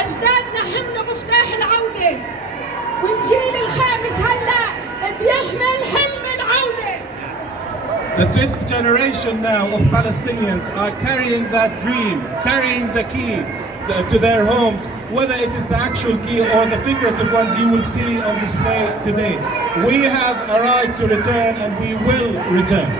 أجدادنا حملوا مفتاح العودة، والجيل الخامس هلأ بيحمل حلم العودة. The fifth generation now of Palestinians are carrying that dream, carrying the key to their homes, whether it is the actual key or the figurative ones you will see on display today. We have a right to return and we will return.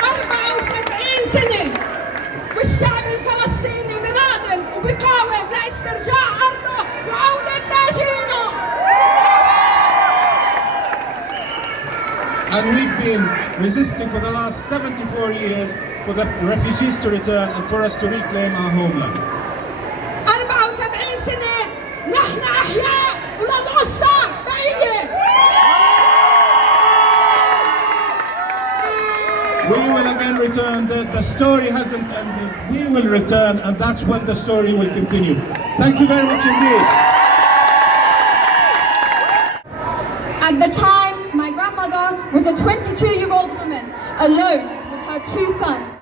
74 سنة والشعب الفلسطيني بناضل وبقاوم لاسترجاع أرضه وعودة لاجئينه. And we've been resisting for the last 74 years for the refugees to return and for us to reclaim our homeland. 74 سنة نحن أحياء وللقصة بقية. We will again return. The story hasn't ended. We will return, and that's when the story will continue. Thank you very much indeed. At the time, my grandmother was a 22-year-old woman, alone with her 2 sons.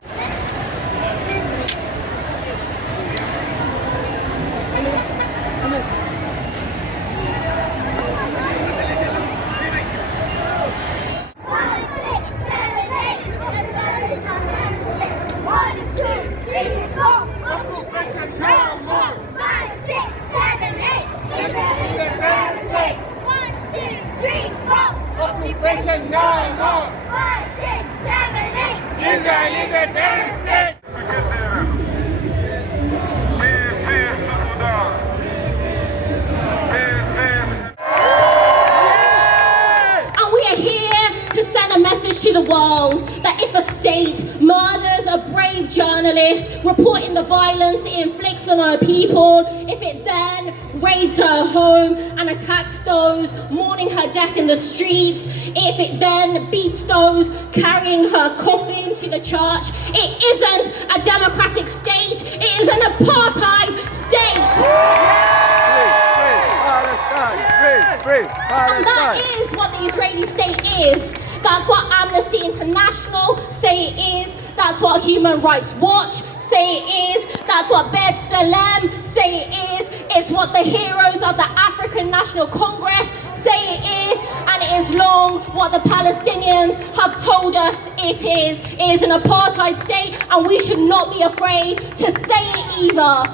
Occupation no more. 5, 6, 7, 8. Israel is a terrorist state. And we are here to send a message to the world that if a state murders a brave journalist reporting the violence it inflicts on our people, if it then raids her home and attacks those mourning her death in the streets, if it then beats those carrying her coffin to the church, it isn't a democratic state, it is an apartheid state. And that is what the Israeli state is. That's what Amnesty International say it is. That's what Human Rights Watch say it is. That's what B'Tselem say it is. It's what the heroes of the African National Congress say it is. And it is long what the Palestinians have told us it is. It is an apartheid state and we should not be afraid to say it either.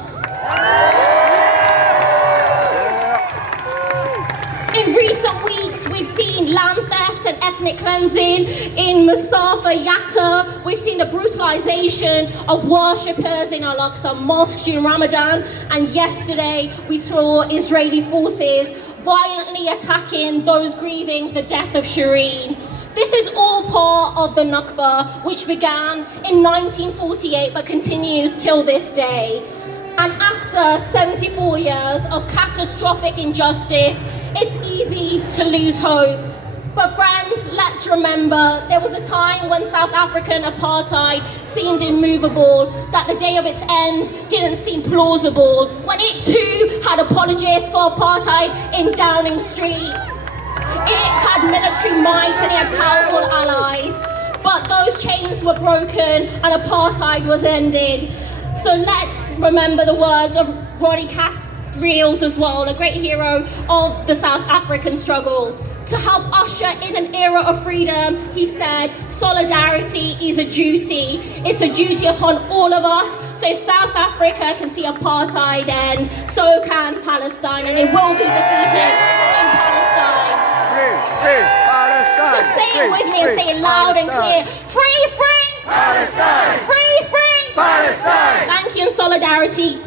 In recent weeks, we've seen land theft and ethnic cleansing in Musafa Yatta. We've seen the brutalization of worshippers in Al-Aqsa Mosque during Ramadan. And yesterday, we saw Israeli forces violently attacking those grieving the death of Shireen. This is all part of the Nakba, which began in 1948 but continues till this day. And after 74 years of catastrophic injustice, it's easy to lose hope. But friends, let's remember, there was a time when South African apartheid seemed immovable, that the day of its end didn't seem plausible, when it too had apologists for apartheid in Downing Street. It had military might and it had powerful allies, but those chains were broken and apartheid was ended. So let's remember the words of Ronnie Castriels as well, a great hero of the South African struggle. To help usher in an era of freedom, he said, solidarity is a duty. It's a duty upon all of us. So if South Africa can see apartheid end, so can Palestine, and it will be defeated in Palestine. Free Palestine. So say it with me and say it loud and clear. Free Palestine. Free Palestine. Thank you, solidarity.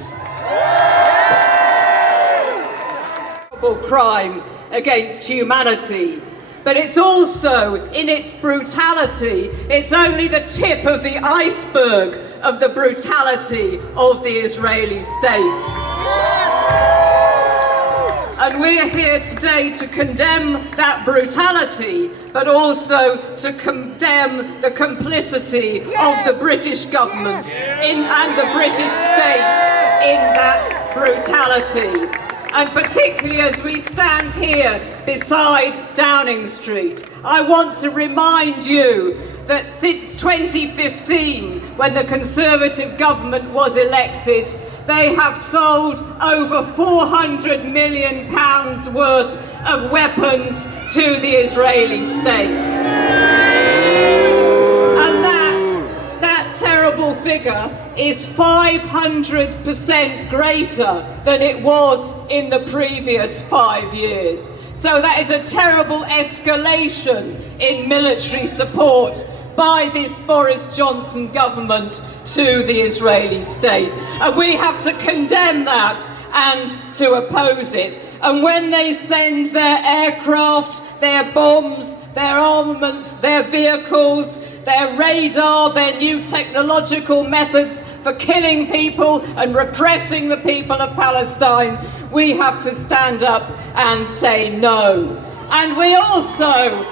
Crime against humanity, but it's also, in its brutality, it's only the tip of the iceberg of the brutality of the Israeli state. And we're here today to condemn that brutality, but also to condemn the complicity of the British government and the British state in that brutality. And particularly as we stand here beside Downing Street, I want to remind you that since 2015, when the Conservative government was elected, they have sold over £400 million worth of weapons to the Israeli state. And that terrible figure is 500% greater than it was in the previous 5 years. So that is a terrible escalation in military support by this Boris Johnson government to the Israeli state. And we have to condemn that and to oppose it. And when they send their aircraft, their bombs, their armaments, their vehicles, their radar, their new technological methods for killing people and repressing the people of Palestine, we have to stand up and say no. And we also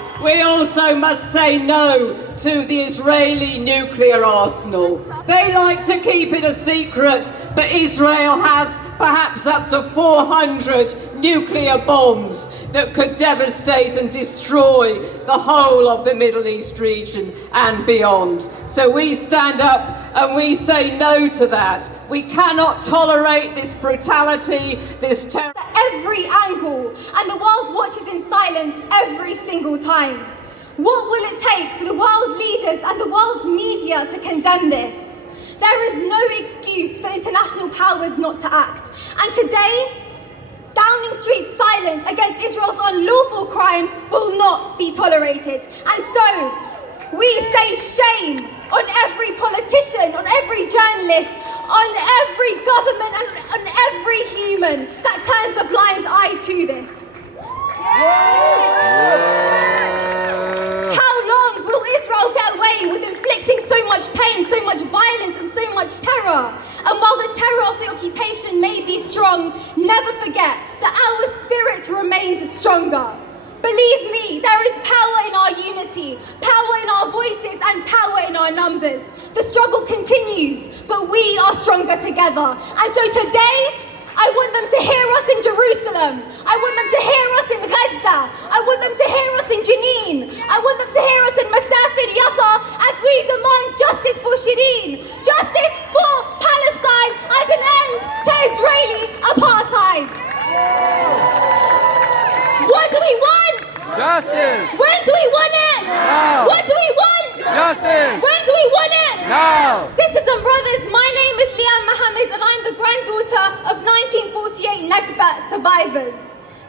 must say no to the Israeli nuclear arsenal. They like to keep it a secret, but Israel has perhaps up to 400 nuclear bombs that could devastate and destroy the whole of the Middle East region and beyond. So we stand up and we say no to that. We cannot tolerate this brutality, this terror. At every angle, and the world watches in silence every single time. What will it take for the world leaders and the world's media to condemn this? There is no excuse for international powers not to act. And today, Downing Street's silence against Israel's unlawful crimes will not be tolerated. And so, we say shame on every politician, on every journalist, on every government, and on every human that turns a blind eye to this. How long will Israel get away with inflicting so much pain, so much violence, and so much terror? And while the terror of the occupation may be strong, never forget that our spirit remains stronger. Believe me, there is power in our unity, power in our voices, and power in our numbers. The struggle continues, but we are stronger together. And so today, I want them to hear us in Jerusalem. I want them to hear us in Gaza. I want them to hear us in Jenin. I want them to hear us in Masafir Yatta as we demand justice for Shireen, justice for Palestine, and an end to Israeli apartheid. What do we want? Justice! When do we want it? Now! What do we want? Justice! When do we want it? Now! Sisters and brothers, my name is Liam Mohammed and I'm the granddaughter of 1948 Nakba survivors.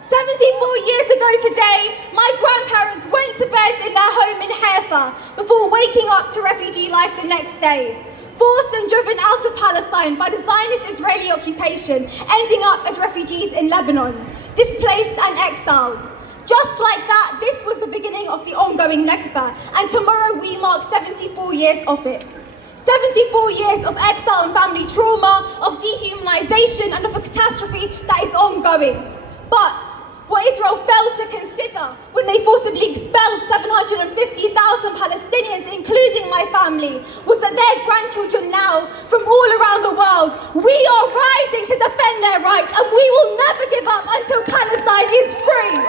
74 years ago today, my grandparents went to bed in their home in Haifa before waking up to refugee life the next day. Forced and driven out of Palestine by the Zionist Israeli occupation, ending up as refugees in Lebanon, displaced and exiled. Just like that, this was the beginning of the ongoing Nakba, and tomorrow we mark 74 years of it. 74 years of exile and family trauma, of dehumanization, and of a catastrophe that is ongoing. But what Israel failed to consider when they forcibly expelled 750,000 Palestinians, including my family, was that their grandchildren now, from all around the world, we are rising to defend their rights, and we will never give up until Palestine is free.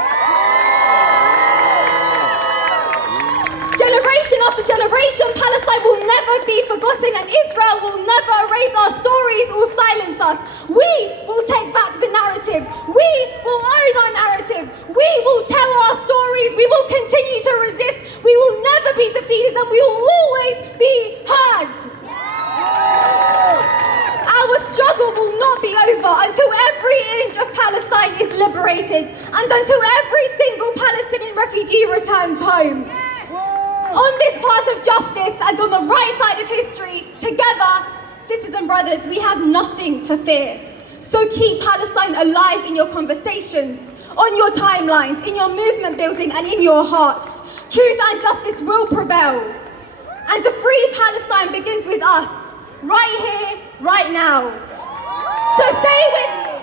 Generation after generation, Palestine will never be forgotten, and Israel will never erase our stories or silence us. We will take back the narrative. We will own our narrative. We will tell our stories. We will continue to resist. We will never be defeated, and we will always be heard. Our struggle will not be over until every inch of Palestine is liberated, and until every single Palestinian refugee returns home. On this path of justice and on the right side of history, together, sisters and brothers, we have nothing to fear. So keep Palestine alive in your conversations, on your timelines, in your movement building, and in your hearts. Truth and justice will prevail. And a free Palestine begins with us, right here, right now. So say with me,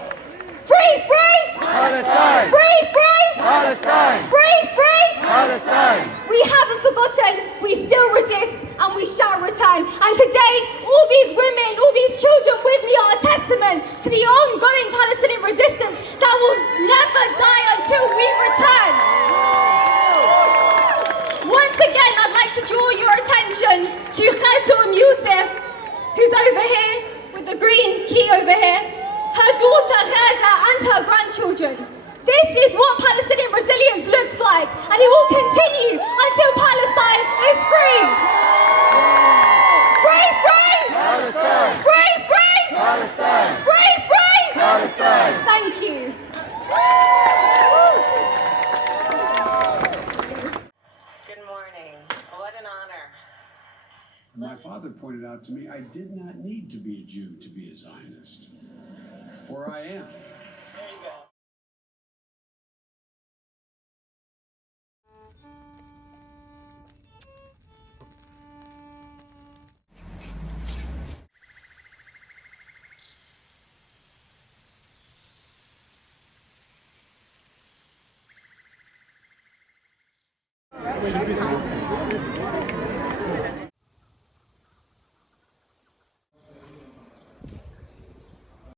free, free! Palestine! Free, free! Palestine! Free, free! Palestine! We haven't forgotten, we still resist, and we shall return. And today, all these women, all these children with me are a testament to the ongoing Palestinian resistance that will never die until we return. Once again, I'd like to draw your attention mention to Khartoum Youssef, who's over here with the green key over here, her daughter Ghada and her grandchildren. This is what Palestinian resilience looks like, and it will continue until Palestine is free. Free, free! Palestine! Free, free! Palestine! Free, free! Palestine! Thank you. Good morning. What an honor. My father pointed out to me I did not need to be a Jew to be a Zionist, for I am. There you go.